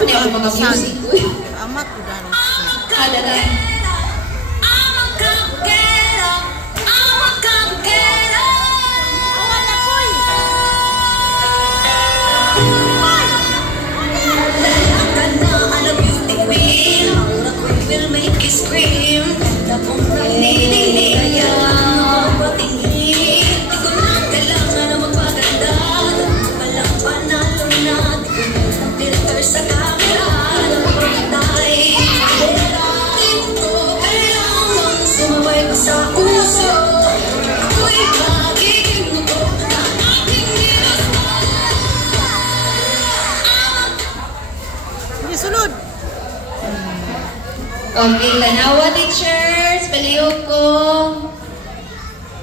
Ano yung mga music? Amat ko daro. Ada na. Sunod. Okay, tanawa teachers, palihog ko.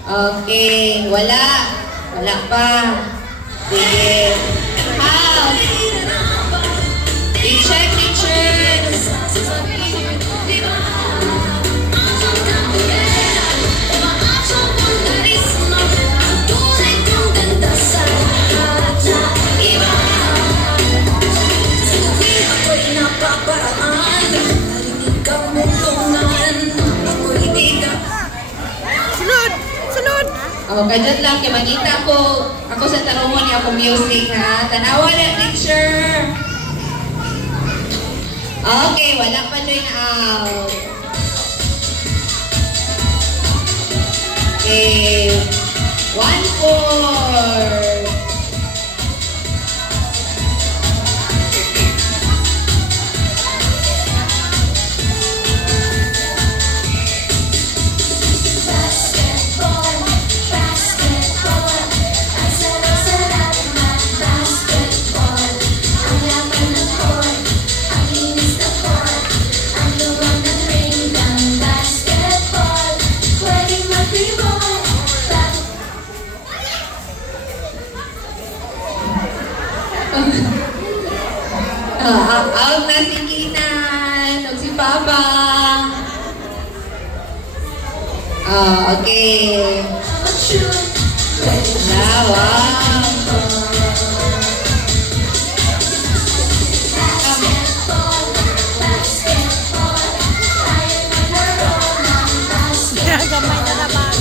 Okay, wala. Wala pa. Sige. House. I-check teachers. Oh, kadyan lang, kaya manita ako sa tarungon niya ako music, ha? Tanawa na, teacher! Okay, wala pa join out. Okay, 1-4. Out na si Kinan, o si Papa. Okay. Wow. Gamay na naman.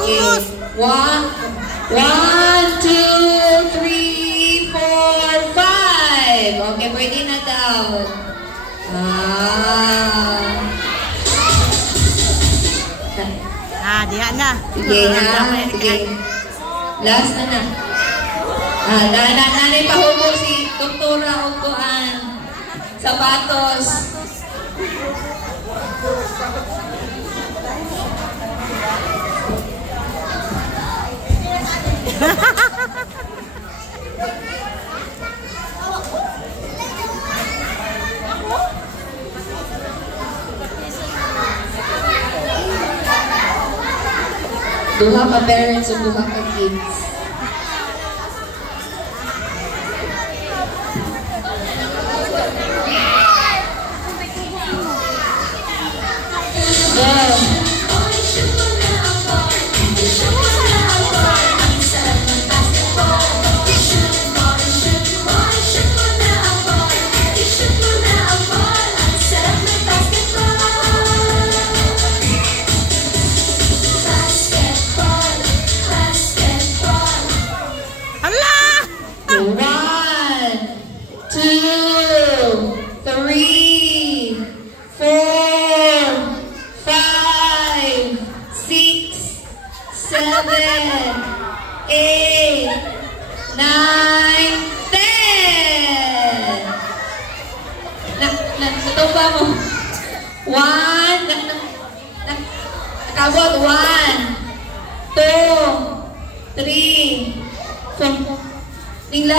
Okay. 1, 2, 3, 4, 5. Okay, pwede na daw. Diha na. Sige na. Sige. Last na na. Nanay pahubo si Doktora Uguan. Sapatos. Duha ka parents o duha ka kids. Nakabot 1, 2, 3, 4.